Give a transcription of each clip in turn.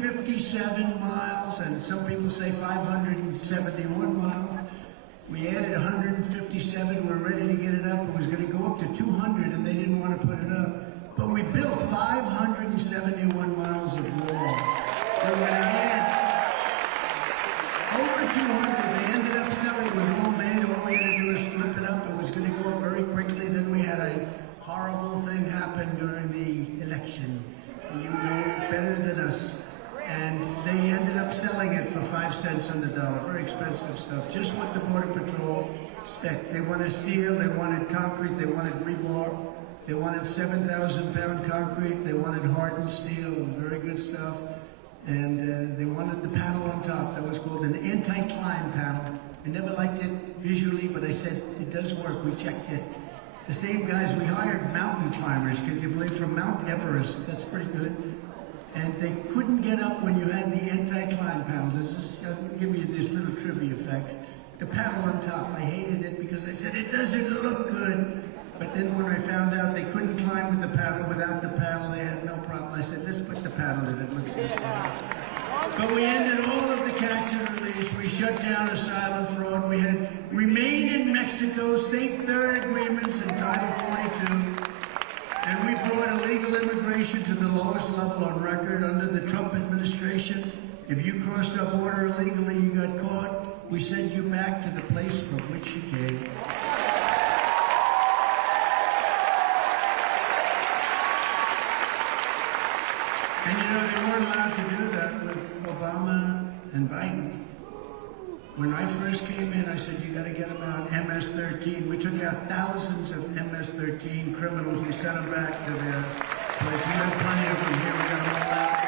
457 miles, and some people say 571 miles. We added 157. We're ready to get it up. It was going to go up to 200, and they didn't want to put it up. But we built 571 miles of wall. We were going to add over 200. They ended up selling. It was all made. All we had to do was flip it up. It was going to go up very quickly. Then we had a horrible thing happen during the election. You know better than us. And they ended up selling it for 5 cents on the dollar. Very expensive stuff. Just what the Border Patrol expect. They wanted steel, they wanted concrete, they wanted rebar, they wanted 7,000-pound concrete, they wanted hardened steel, very good stuff. And they wanted the panel on top. That was called an anti-climb panel. I never liked it visually, but I said, it does work. We checked it. The same guys, we hired mountain climbers. Can you believe, from Mount Everest? That's pretty good. And they couldn't get up when you had the anti-climb panel. I'll give you these little trivia facts. The panel on top, I hated it because I said, it doesn't look good. But then when I found out they couldn't climb with the panel, without the panel, they had no problem. I said, let's put the panel in, it looks this way. But we ended all of the catch and release. We shut down asylum fraud. We had remain in Mexico, safe third agreements in Title 42. And we brought illegal immigration to the lowest level on record under the Trump administration. If you crossed our border illegally, you got caught, we sent you back to the place from which you came. And you know, they weren't allowed to do that with Obama and Biden. When I first came in, I said, you got to get them out MS-13. We took out thousands of MS-13 criminals. We sent them back to their place. We had plenty of them here. We got them all out.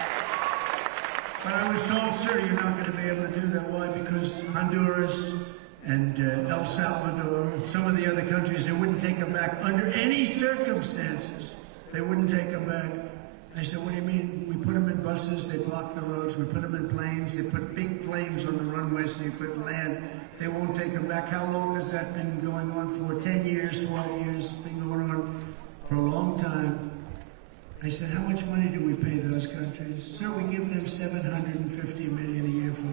But I was told, sir, you're not going to be able to do that. Why? Because Honduras and El Salvador, some of the other countries, they wouldn't take them back under any circumstances. They wouldn't take them back. I said, what do you mean? We put them in buses, they block the roads. We put them in planes, they put big planes on the runway so you couldn't land. They won't take them back. How long has that been going on for? 10 years, 12 years? It's been going on for a long time. I said, how much money do we pay those countries? Sir, we give them $750 million a year for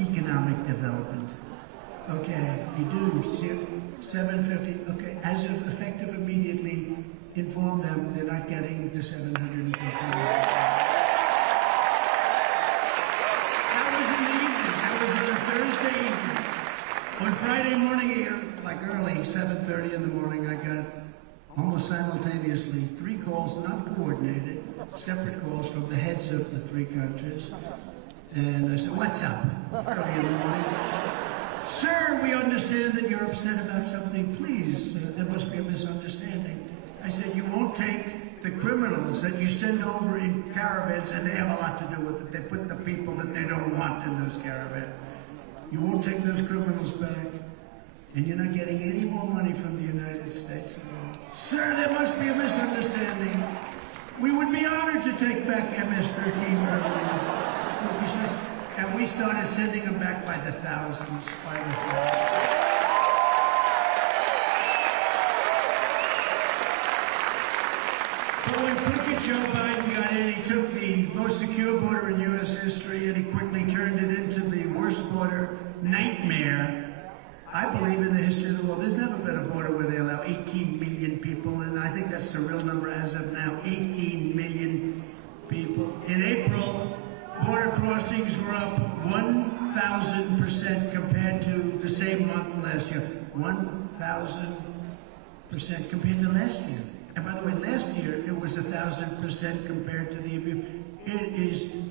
economic development. Okay, you do, 750, okay, as of effective immediately, inform them they're not getting the $750 million. That was in the evening. That was on a Thursday evening. On Friday morning, like early, 7:30 in the morning, I got almost simultaneously 3 calls, not coordinated, separate calls from the heads of the 3 countries. And I said, what's up? It's early in the morning. Sir, we understand that you're upset about something. Please, there must be a misunderstanding. I said, you won't take the criminals that you send over in caravans, and they have a lot to do with it. They put the people that they don't want in those caravans. You won't take those criminals back, and you're not getting any more money from the United States. Sir, there must be a misunderstanding. We would be honored to take back MS-13 criminals. And we started sending them back by the thousands, But when crooked Joe Biden got in, he took the most secure border in U.S. history and he quickly turned it into the worst border nightmare, I believe, in the history of the world. There's never been a border where they allow 18 million people, and I think that's the real number as of now, 18 million people. In April, border crossings were up 1,000% compared to the same month last year. 1,000% compared to last year. And by the way, last year, it was 1,000% compared to the...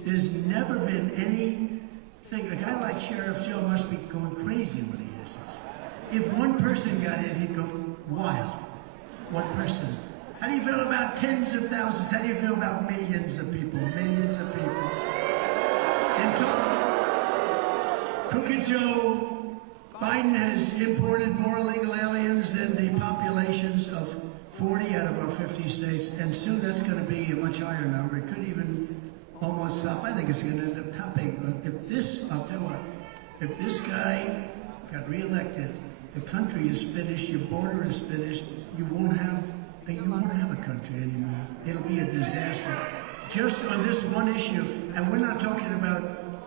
There's never been anything... A guy like Sheriff Joe must be going crazy when he hears this. If one person got in, he'd go wild. One person. How do you feel about tens of thousands? How do you feel about millions of people? Millions of people. In total, Crooked Joe Biden has imported more illegal aliens than the populations of 40 out of our 50 states, and soon that's going to be a much higher number. It could even almost stop. I think it's going to end up topping. If this, I'll tell you, if this guy got reelected, the country is finished, your border is finished, you won't have a country anymore. It'll be a disaster. Just on this one issue, And we're not talking about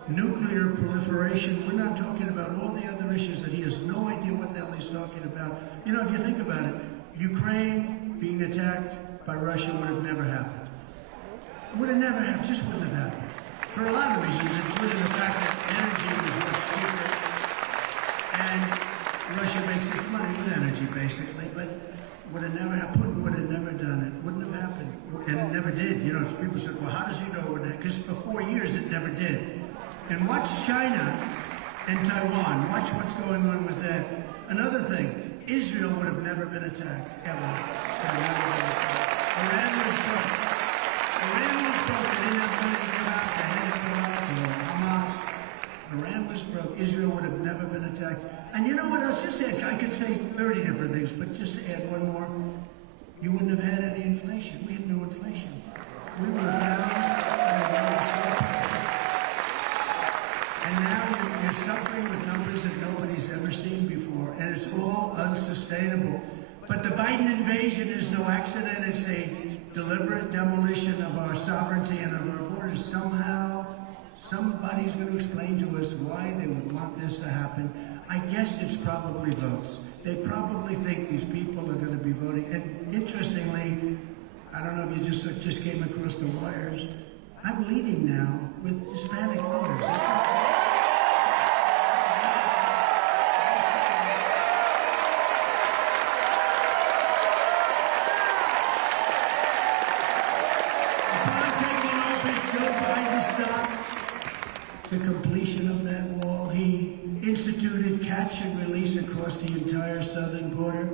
nuclear proliferation. We're not talking about all the other issues that he has no idea what the hell he's talking about. You know, if you think about it, Ukraine being attacked by Russia would have never happened. Would have never happened, just wouldn't have happened. For a lot of reasons, including the fact that energy was much cheaper. And Russia makes its money with energy, basically. But would have never happened. Putin would have never done it. Wouldn't have happened. And it never did. You know, people said, well, how does he know it? Because for 4 years, it never did. And watch China and Taiwan. Watch what's going on with that. Another thing, Israel would have never been attacked, ever. Iran was broke. Iran was broke. They didn't have money to give out to Hezbollah, to Hamas. Iran was broke. Israel would have never been attacked. And you know what else? Just add, I could say 30 different things, but just to add one more, you wouldn't have had any inflation. We had no inflation. We were down, and now you're suffering with numbers that nobody's ever seen before, and it's all unsustainable. But the Biden invasion is no accident. It's a deliberate demolition of our sovereignty and of our borders. Somehow, somebody's going to explain to us why they would want this to happen. I guess it's probably votes. They probably think these people are going to be voting. And interestingly, I don't know if you just came across the wires, I'm leading now with Hispanic voters. Upon taking office, Joe Biden stopped the completion of that wall. He instituted catch and release across the entire southern border,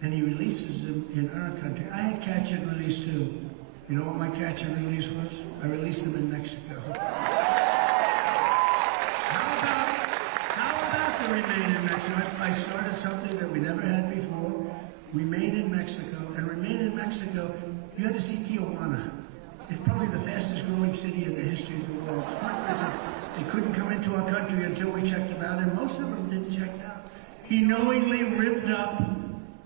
and he releases them in our country. I had catch and release too. You know what my catch and release was? I released them in Mexico. How about the Remain in Mexico? I started something that we never had before. Remain in Mexico. And Remain in Mexico, you had to see Tijuana. It's probably the fastest growing city in the history of the world. They couldn't come into our country until we checked them out, and most of them didn't check out. He knowingly ripped up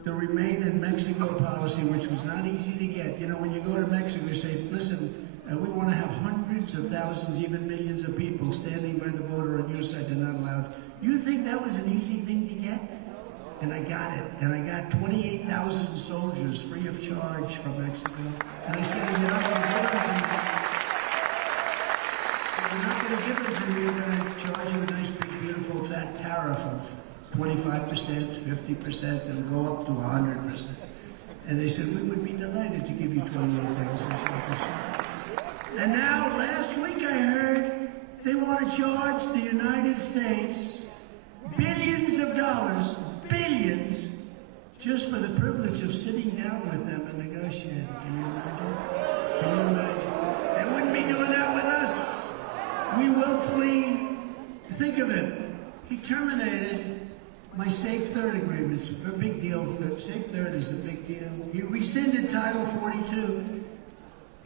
the Remain in Mexico policy, which was not easy to get. You know, when you go to Mexico, they say, listen, we want to have hundreds of thousands, even millions of people standing by the border on your side. They're not allowed. You think that was an easy thing to get? And I got it. And I got 28,000 soldiers free of charge from Mexico. And I said, you're not going to get them to me. You're not going to give them to me. You're going to charge you a nice, big, beautiful, fat tariff of 25%, 50%, it'll go up to 100%. And they said, we would be delighted to give you 28,000 soldiers. And now, last week I heard they want to charge the United States billions of dollars, billions, just for the privilege of sitting down with them and negotiating. Can you imagine? Can you imagine? They wouldn't be doing that with us. We willfully, think of it, he terminated my Safe Third agreements. A big deal. Safe Third is a big deal. He rescinded Title 42.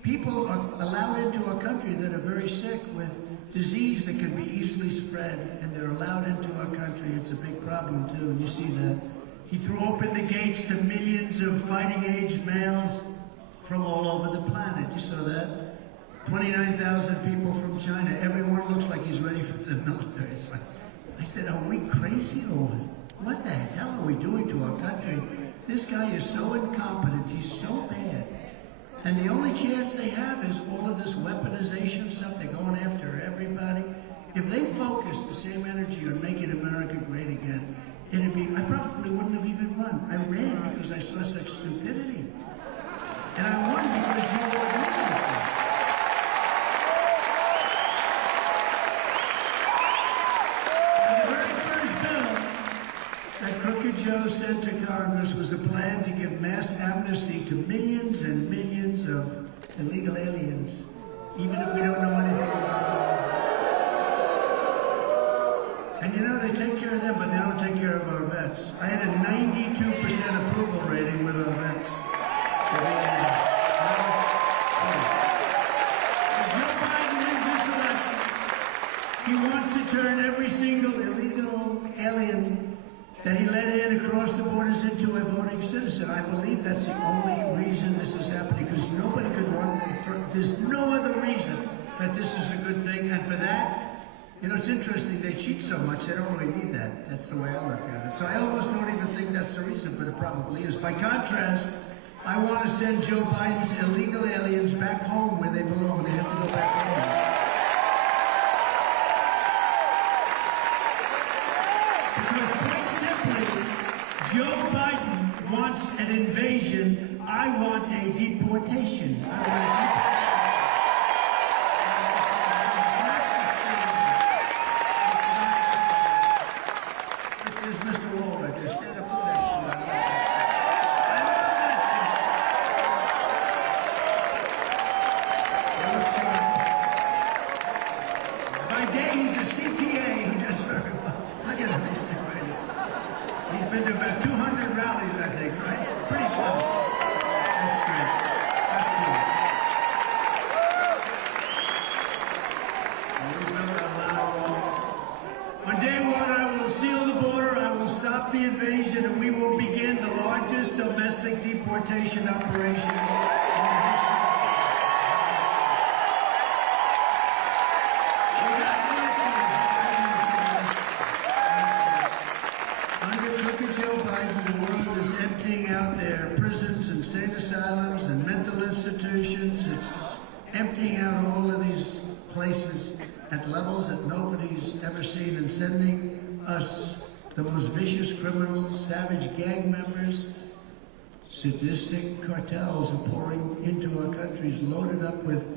People are allowed into our country that are very sick with disease that can be easily spread, and they're allowed into our country. It's a big problem, too, and you see that. He threw open the gates to millions of fighting-age males from all over the planet. You saw that? 29,000 people from China. Everyone looks like he's ready for the military. It's like, I said, are we crazy or what the hell are we doing to our country? This guy is so incompetent. He's so bad. And the only chance they have is all of this weaponization stuff. They're going after everybody. If they focus the same energy on making America great again, it'd be, I probably wouldn't have even run. I ran because I saw such stupidity. And I won because you were with me. Crooked Joe sent to Congress was a plan to give mass amnesty to millions and millions of illegal aliens, even if we don't know anything about them. And you know, they take care of them, but they don't take care of our vets. I had a 92% approval rating with our vets. If Joe Biden wins this election, he wants to turn every single illegal alien that he let in across the borders into a voting citizen. I believe that's the only reason this is happening, because nobody could run. There's no other reason that this is a good thing, and for that, you know, it's interesting, they cheat so much, they don't really need that. That's the way I look at it. So I almost don't even think that's the reason, but it probably is. By contrast, I want to send Joe Biden's illegal aliens back home where they belong. They have to go back home. Because quite simply, Joe Biden wants an invasion. I want a deportation. I want a deportation. Deportation operation. Under crooked Joe Biden, the world is emptying out their prisons and state asylums and mental institutions. It's emptying out all of these places at levels that nobody's ever seen and sending us the most vicious criminals, savage gang members. Sadistic cartels are pouring into our countries, loaded up with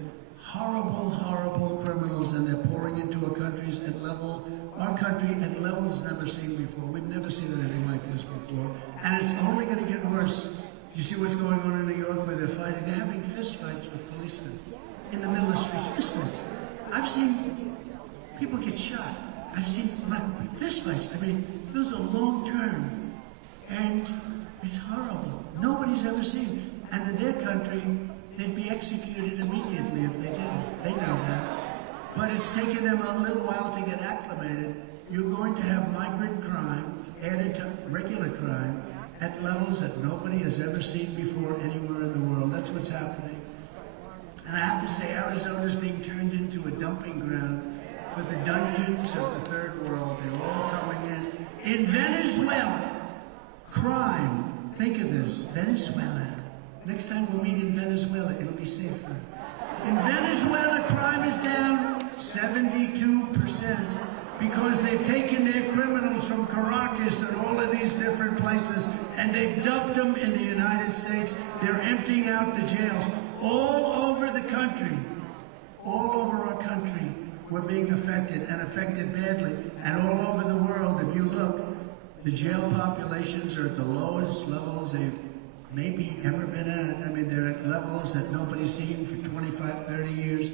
horrible, horrible criminals, and they're pouring into our countries at levels never seen before. We've never seen anything like this before, and it's only going to get worse. You see what's going on in New York where they're fighting? They're having fist fights with policemen in the middle of the streets. Fist fights. I've seen people get shot. I've seen fist fights. I mean, those are long term, and it's horrible. Nobody's ever seen. And in their country, they'd be executed immediately if they did it. They know that. But it's taken them a little while to get acclimated. You're going to have migrant crime added to regular crime at levels that nobody has ever seen before anywhere in the world. That's what's happening. And I have to say, Arizona's being turned into a dumping ground for the dungeons of the third world. They're all coming in. In Venezuela, crime. Think of this, Venezuela. Next time we'll meet in Venezuela, it'll be safer. In Venezuela, crime is down 72% because they've taken their criminals from Caracas and all of these different places and they've dumped them in the United States. They're emptying out the jails all over the country. All over our country, we're being affected and affected badly. And all over the world, if you look, the jail populations are at the lowest levels they've maybe ever been at. I mean, they're at levels that nobody's seen for 25, 30 years.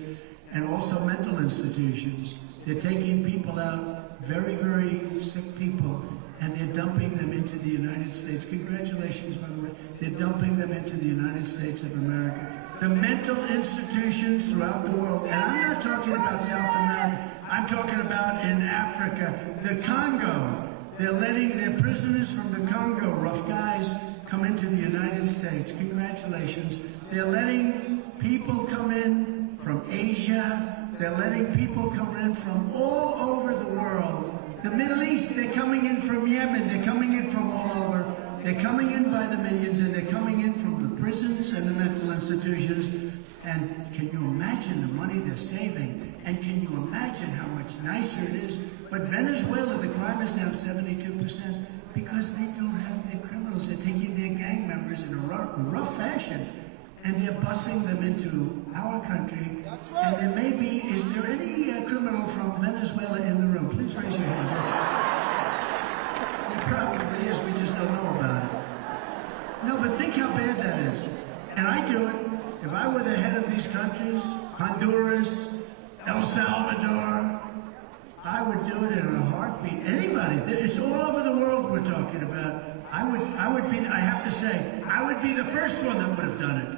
And also mental institutions. They're taking people out, very, very sick people, and they're dumping them into the United States. Congratulations, by the way. They're dumping them into the United States of America. The mental institutions throughout the world, and I'm not talking about South America, I'm talking about in Africa, the Congo. They're letting their prisoners from the Congo, rough guys, come into the United States. Congratulations. They're letting people come in from Asia. They're letting people come in from all over the world. The Middle East, they're coming in from Yemen. They're coming in from all over. They're coming in by the millions, and they're coming in from the prisons and the mental institutions. And can you imagine the money they're saving? And can you imagine how much nicer it is? But Venezuela, the crime is down 72% because they don't have their criminals. They're taking their gang members in a rough fashion, and they're busing them into our country. And there may be, is there any criminal from Venezuela in the room? Please raise your hand. There probably is, we just don't know about it. No, but think how bad that is. And I do it. If I were the head of these countries, Honduras, El Salvador, I would do it in a heartbeat. Anybody. It's all over the world we're talking about. I would be, I have to say, I would be the first one that would have done it.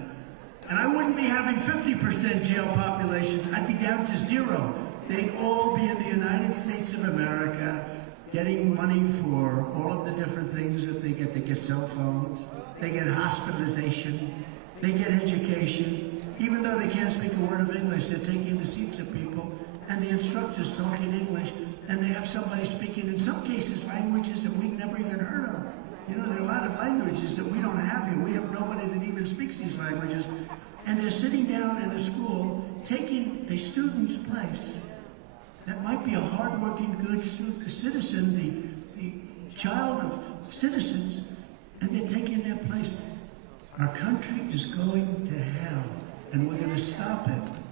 And I wouldn't be having 50% jail populations. I'd be down to 0. They'd all be in the United States of America getting money for all of the different things that they get. They get cell phones. They get hospitalization. They get education. even though they can't speak a word of English, they're taking the seats of people, and the instructors talking English, and they have somebody speaking, in some cases, languages that we've never even heard of. You know, there are a lot of languages that we don't have here. We have nobody that even speaks these languages. And they're sitting down in a school, taking a student's place. That might be a hardworking, good citizen, the child of citizens, and they're taking their place. Our country is going to hell, and we're going to stop it.